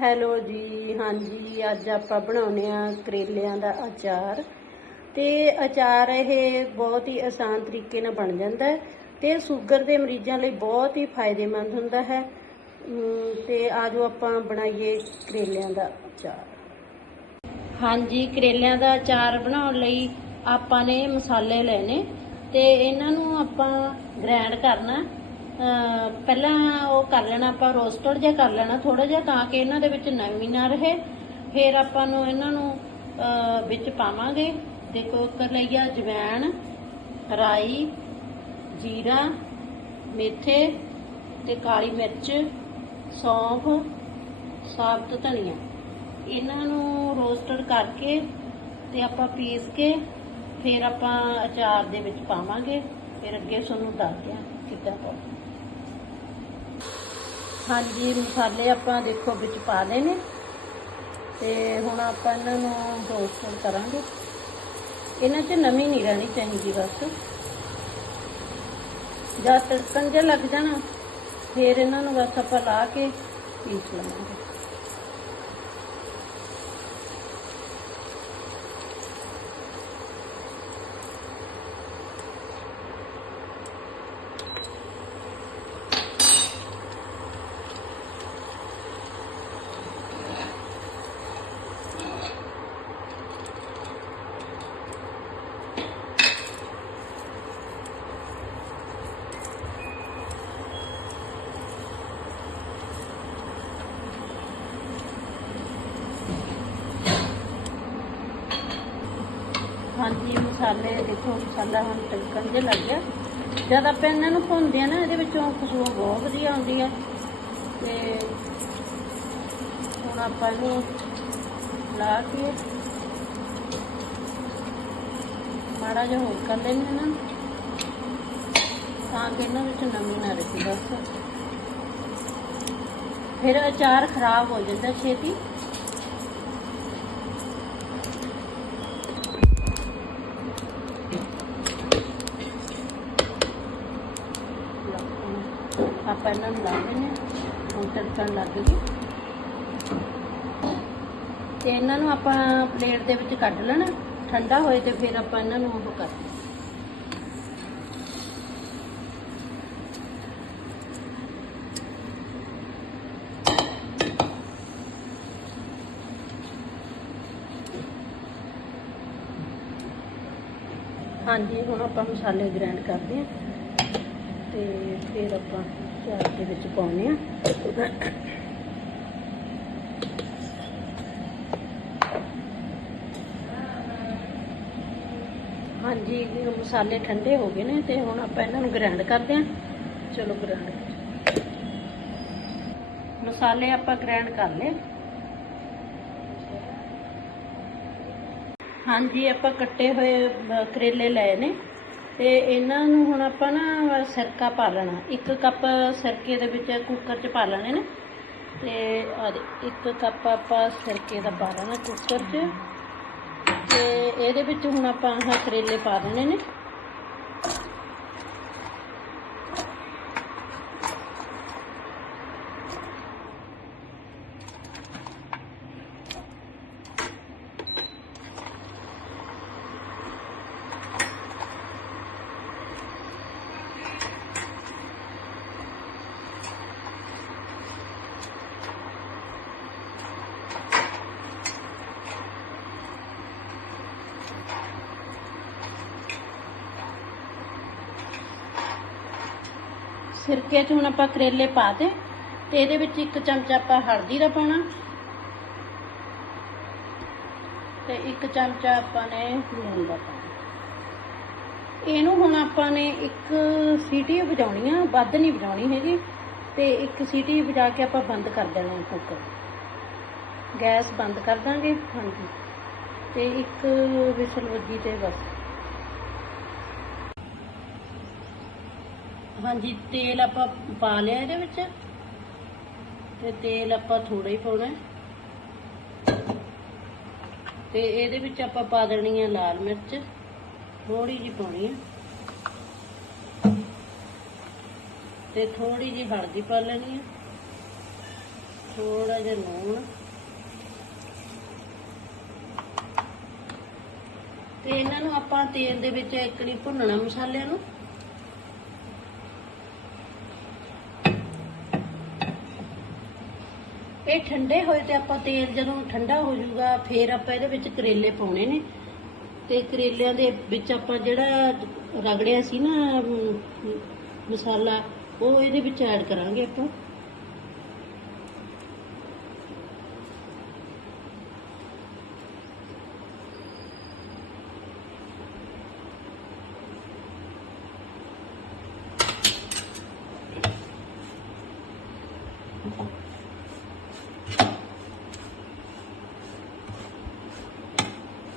Hello ਜੀ ਹਾਂਜੀ ਅੱਜ ਆਪਾਂ ਬਣਾਉਨੇ ਆ ਕਰੇਲਿਆਂ ਦਾ ਅਚਾਰ। ਤੇ ਅਚਾਰ ਇਹ ਬਹੁਤ ਹੀ ਆਸਾਨ ਤਰੀਕੇ ਨਾਲ ਬਣ ਜਾਂਦਾ ਹੈ ਤੇ ਸ਼ੂਗਰ ਦੇ ਮਰੀਜ਼ਾਂ ਲਈ ਬਹੁਤ ਹੀ ਫਾਇਦੇਮੰਦ ਹੁੰਦਾ ਹੈ। ਅਮ, ਤੇ ਆਜੋ ਆਪਾਂ ਬਣਾਈਏ ਕਰੇਲਿਆਂ ਦਾ ਅਚਾਰ। ਹਾਂਜੀ ਕਰੇਲਿਆਂ ਦਾ ਅਚਾਰ ਬਣਾਉਣ ਲਈ ਆਪਾਂ ਨੇ ਮਸਾਲੇ ਲੈਣੇ। ਤੇ ਇਹਨਾਂ ਨੂੰ ਆਪਾਂ ਗ੍ਰਾਈਂਡ ਕਰਨਾ ਪਹਿਲਾਂ ਉਹ ਕਰ ਲੈਣਾ, ਆਪਾਂ ਰੋਸਟਡ ਜਿਹਾ ਕਰ ਲੈਣਾ ਥੋੜਾ ਜਿਹਾ ਤਾਂ ਕਿ ਇਹਨਾਂ ਦੇ ਵਿੱਚ ਨਮੀ ਨਾ ਰਹੇ। ਫਿਰ ਆਪਾਂ ਨੂੰ ਇਹਨਾਂ ਨੂੰ ਵਿੱਚ ਪਾਵਾਂਗੇ। ਦੇਖੋ ਕਰ ਲਈਆ ਜਵੈਣ ਰਾਈ, ਜੀਰਾ, ਮੇਥੇ ਤੇ ਕਾਲੀ ਮਿਰਚ, ਸੌਂਫ, ਸਾਬਤ ਧਨੀਆ। ਇਹਨਾਂ ਨੂੰ ਰੋਸਟਡ ਕਰਕੇ ਤੇ ਆਪਾਂ ਪੀਸ ਕੇ ਫਿਰ ਆਪਾਂ ਅਚਾਰ ਦੇ ਵਿੱਚ ਪਾਵਾਂਗੇ। ਫਿਰ ਅੱਗੇ ਤੁਹਾਨੂੰ ਦੱਸਦੇ ਹਾਂ ਕਿੱਦਾਂ ਪਾਉਣਾ। ਹਾਂਜੀ, ਮਸਾਲੇ ਆਪਾਂ ਦੇਖੋ ਵਿੱਚ ਪਾ ਲਏ ਨੇ ਤੇ ਹੁਣ ਆਪਾਂ ਇਹਨਾਂ ਨੂੰ ਰੋਸਟਡ ਕਰਾਂਗੇ। ਇਹਨਾਂ 'ਚ ਨਮੀ ਨਹੀਂ ਰਹਿਣੀ ਚਾਹੀਦੀ ਬਸ। ਜਦ ਤੜਕਣ ਜਿਹਾ ਲੱਗ ਜਾਣਾ, ਫਿਰ ਇਹਨਾਂ ਨੂੰ ਬਸ ਆਪਾਂ ਲਾ ਕੇ ਪੀਸ ਲਵਾਂਗੇ ਹਾਂਜੀ ਮਸਾਲੇ ਦੇਖੋ ਮਸਾਲਾ ਹੁਣ ਤੜਕਣ ਦੇ ਲੱਗ ਗਿਆ ਜਦ ਆਪਾਂ ਇਹਨਾਂ ਨੂੰ ਭੁੰਨਦੇ ਆ ਨਾ, ਇਹਦੇ ਵਿੱਚੋਂ ਖੁਸ਼ਬੂ ਬਹੁਤ ਵਧੀਆ ਆਉਂਦੀ ਹੈ। ਤੇ ਹੁਣ ਆਪਾਂ ਇਹਨੂੰ ਲਾ ਕੇ ਮਾੜਾ ਜਿਹਾ ਹੋਰ ਕਰ ਲੈਂਦੇ ਨਾ। ਤਾਂ ਕਿ ਇਹਨਾਂ ਵਿੱਚ ਨਮੀ ਨਾ ਰਹੇ, ਬਸ। ਫਿਰ ਅਚਾਰ ਖਰਾਬ ਹੋ ਜਾਂਦਾ ਛੇਤੀ। ਆਪਾਂ ਇਹਨਾਂ ਨੂੰ ਲਾ ਦਿੰਦੇ ਹਾਂ। ਹੁਣ ਤੜਕਣ ਲੱਗ ਗਈ। ਤੇ ਇਹਨਾਂ ਨੂੰ ਆਪਾਂ ਪਲੇਟ ਦੇ ਵਿੱਚ ਕੱਢ ਲੈਣਾ। ਠੰਡਾ ਹੋਏ ਤੇ ਫਿਰ ਆਪਾਂ ਇਹਨਾਂ ਨੂੰ ਉਹ ਕਰ ਹਾਂਜੀ, ਹੁਣ ਆਪਾਂ ਮਸਾਲੇ ਗ੍ਰਾਈਂਡ ਕਰਦੇ ਹਾਂ। ਤੇ ਫਿਰ ਆਪਾਂ ਚਾਰ ਦੇ ਵਿੱਚ ਪਾਉਣੇ ਆ ਹਾਂਜੀ ਮਸਾਲੇ ਠੰਡੇ ਹੋ ਗਏ ਨੇ ਤੇ ਹੁਣ ਆਪਾਂ ਇਹਨਾਂ ਨੂੰ ਗ੍ਰਾਈਂਡ ਕਰਦੇ ਹਾਂ। ਚਲੋ ਗ੍ਰਾਈਂਡ ਮਸਾਲੇ ਆਪਾਂ ਗ੍ਰਾਈਂਡ ਕਰ ਲਏ। ਹਾਂਜੀ, ਆਪਾਂ ਕੱਟੇ ਹੋਏ ਕਰੇਲੇ ਲਏ ਨੇ। ਤੇ ਇਹਨਾਂ ਨੂੰ ਹੁਣ ਆਪਾਂ ਨਾ ਸਿਰਕਾ ਪਾ ਲੈਣਾ। ਇੱਕ ਕੱਪ ਸਿਰਕੇ ਦੇ ਵਿੱਚ ਕੁੱਕਰ 'ਚ ਪਾ ਲੈਣੇ ਨੇ। ਤੇ ਇੱਕ ਕੱਪ ਆਪਾਂ ਸਿਰਕੇ ਦਾ ਪਾ ਲੈਣਾ ਕੁੱਕਰ 'ਚ। ਤੇ ਇਹਦੇ ਵਿੱਚ ਹੁਣ ਆਪਾਂ ਆਹ ਕਰੇਲੇ ਪਾ ਦੇਣੇ ਨੇ। ਸਿਰਕੇ 'ਚ ਹੁਣ ਆਪਾਂ ਕਰੇਲੇ ਪਾ ਦੇ ਤੇ ਇਹਦੇ ਵਿੱਚ ਇੱਕ ਚਮਚਾ ਆਪਾਂ ਹਲਦੀ ਦਾ ਪਾਉਣਾ। ਤੇ ਇੱਕ ਚਮਚਾ ਆਪਾਂ ਨੇ ਲੂਣ ਦਾ ਪਾਉਣਾ। ਇਹਨੂੰ ਹੁਣ ਆਪਾਂ ਨੇ ਇੱਕ ਸੀਟੀ ਵਜਾਉਣੀ ਆ, ਵੱਧ ਨਹੀਂ ਵਜਾਉਣੀ ਹੈਗੀ। ਤੇ ਇੱਕ ਸੀਟੀ ਵਜਾ ਕੇ ਆਪਾਂ ਬੰਦ ਕਰ ਦੇਣਾ ਕੁੱਕਰ। ਗੈਸ ਬੰਦ ਕਰ ਦਾਂਗੇ, ਹਾਂਜੀ। ਤੇ ਇੱਕ ਵਿਸਲ ਵੱਜੀ ਤੇ ਬਸ। ਹਾਂਜੀ, ਤੇਲ ਆਪਾਂ ਪਾ ਲਿਆ ਇਹਦੇ ਵਿੱਚ ਤੇ ਤੇਲ ਆਪਾਂ ਥੋੜਾ ਹੀ ਪਾਉਣਾ ਹੈ। ਤੇ ਇਹਦੇ ਵਿੱਚ ਆਪਾਂ ਪਾ ਦੇਣੀ ਹੈ ਲਾਲ ਮਿਰਚ ਥੋੜੀ ਜਿਹੀ ਪਾਉਣੀ ਹੈ। ਤੇ ਥੋੜੀ ਜਿਹੀ ਹਲਦੀ ਪਾ ਲੈਣੀ ਹੈ। ਥੋੜਾ ਜਿਹਾ ਲੂਣ। ਤੇ ਇਹਨਾਂ ਨੂੰ ਆਪਾਂ ਤੇਲ ਦੇ ਵਿੱਚ ਇਕੜੀ ਭੁੰਨਣਾ ਮਸਾਲਿਆਂ ਨੂੰ। ਇਹ ਠੰਡੇ ਹੋਏ ਤੇ ਆਪਾਂ ਤੇਲ ਜਦੋਂ ਠੰਡਾ ਹੋ ਜਾਊਗਾ, ਫੇਰ ਆਪਾਂ ਇਹਦੇ ਵਿੱਚ ਕਰੇਲੇ ਪਾਉਣੇ ਨੇ। ਤੇ ਕਰੇਲਿਆਂ ਦੇ ਵਿੱਚ ਆਪਾਂ ਜਿਹੜਾ ਰਗੜਿਆ ਸੀ ਨਾ ਮਸਾਲਾ, ਉਹ ਇਹਦੇ ਵਿੱਚ ਐਡ ਕਰਾਂਗੇ ਆਪਾਂ।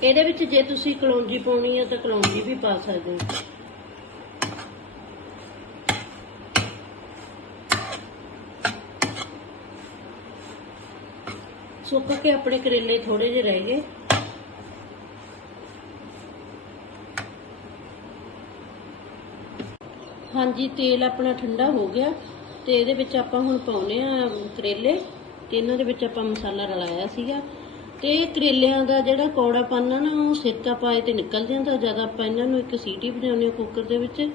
ਇਹਦੇ ਵਿੱਚ ਜੇ ਤੁਸੀਂ ਕਲੌਂਜੀ ਪਾਉਣੀ ਹੈ ਤਾਂ ਕਲੌਂਜੀ ਵੀ ਪਾ ਸਕਦੇ ਹੋ। ਸੁੱਕ ਕੇ ਆਪਣੇ ਕਰੇਲੇ ਥੋੜੇ ਜਿਹੇ ਰਹਿ ਗਏ। ਹਾਂਜੀ, ਤੇਲ ਆਪਣਾ ਠੰਡਾ ਹੋ ਗਿਆ ਤੇ ਇਹਦੇ ਵਿੱਚ ਆਪਾਂ ਹੁਣ ਪਾਉਨੇ ਆ ਕਰੇਲੇ ਤੇ ਇਹਨਾਂ ਦੇ ਵਿੱਚ ਆਪਾਂ ਮਸਾਲਾ ਰਲਾਇਆ ਸੀਗਾ। ਤੇ ਕਰੇਲਿਆਂ ਦਾ ਜਿਹੜਾ ਕੌੜਾਪਨ ਆ ਨਾ, ਉਹ ਸਿੱਕਾ ਪਾਏ ਤੇ ਨਿਕਲ ਜਾਂਦਾ। ਜਦ ਆਪਾਂ ਇਹਨਾਂ ਨੂੰ ਇੱਕ ਸੀਟੀ ਬਣਾਉਂਦੇ ਹਾਂ ਕੁੱਕਰ ਦੇ ਵਿੱਚ,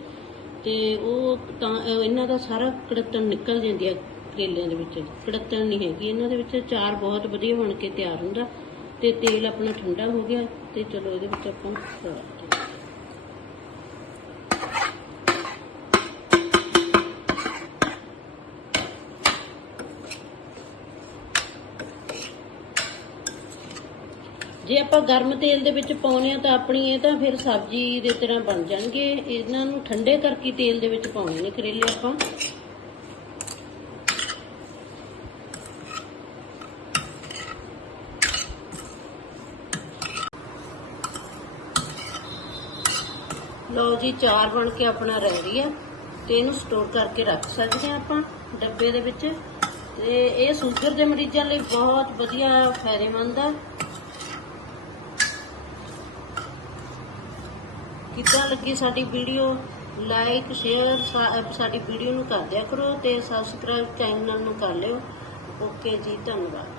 ਤੇ ਉਹ ਤਾਂ ਇਹਨਾਂ ਦਾ ਸਾਰਾ ਕੜਤਣ ਨਿਕਲ ਜਾਂਦੀ ਆ ਕਰੇਲਿਆਂ ਦੇ ਵਿੱਚ। ਕੜਤਣ ਨਹੀਂ ਹੈਗੀ ਇਹਨਾਂ ਦੇ ਵਿੱਚ ਚਾਰ ਬਹੁਤ ਵਧੀਆ ਬਣ ਕੇ ਤਿਆਰ ਹੁੰਦਾ, ਤੇ ਤੇਲ ਆਪਣਾ ਠੰਡਾ ਹੋ ਗਿਆ, ਤੇ ਚਲੋ ਇਹਦੇ ਵਿੱਚ ਆਪਾਂ ਜੇ ਆਪਾਂ ਗਰਮ ਤੇਲ ਦੇ ਵਿੱਚ ਪਾਉਨੇ ਆ ਤਾਂ ਆਪਣੀ ਇਹ ਤਾਂ ਫਿਰ ਸਬਜ਼ੀ ਦੇ ਤਰ੍ਹਾਂ ਬਣ ਜਾਣਗੇ। ਇਹਨਾਂ ਨੂੰ ਠੰਡੇ ਕਰਕੇ ਤੇਲ ਦੇ ਵਿੱਚ ਪਾਉਣੇ ਨੇ ਕਰੇਲੇ ਆਪਾਂ। ਲਓ ਜੀ, ਚਾਰ ਬਣ ਕੇ ਆਪਣਾ ਰੈਡੀ ਹੈ ਤੇ ਇਹਨੂੰ ਸਟੋਰ ਕਰਕੇ ਰੱਖ ਸਕਦੇ ਆ ਆਪਾਂ ਡੱਬੇ ਦੇ ਵਿੱਚ। ਤੇ ਇਹ ਸ਼ੂਗਰ ਦੇ ਮਰੀਜ਼ਾਂ ਲਈ ਬਹੁਤ ਵਧੀਆ, ਫਾਇਦੇਮੰਦ ਆ। ਕਿੱਦਾਂ ਲੱਗੀ ਸਾਡੀ ਵੀਡੀਓ? ਲਾਈਕ ਸ਼ੇਅਰ ਸਾਡੀ ਵੀਡੀਓ ਨੂੰ ਕਰ ਦਿਆ ਕਰੋ ਤੇ ਸਬਸਕ੍ਰਾਈਬ ਚੈਨਲ ਨੂੰ ਕਰ ਲਿਓ। ਓਕੇ ਜੀ, ਧੰਨਵਾਦ।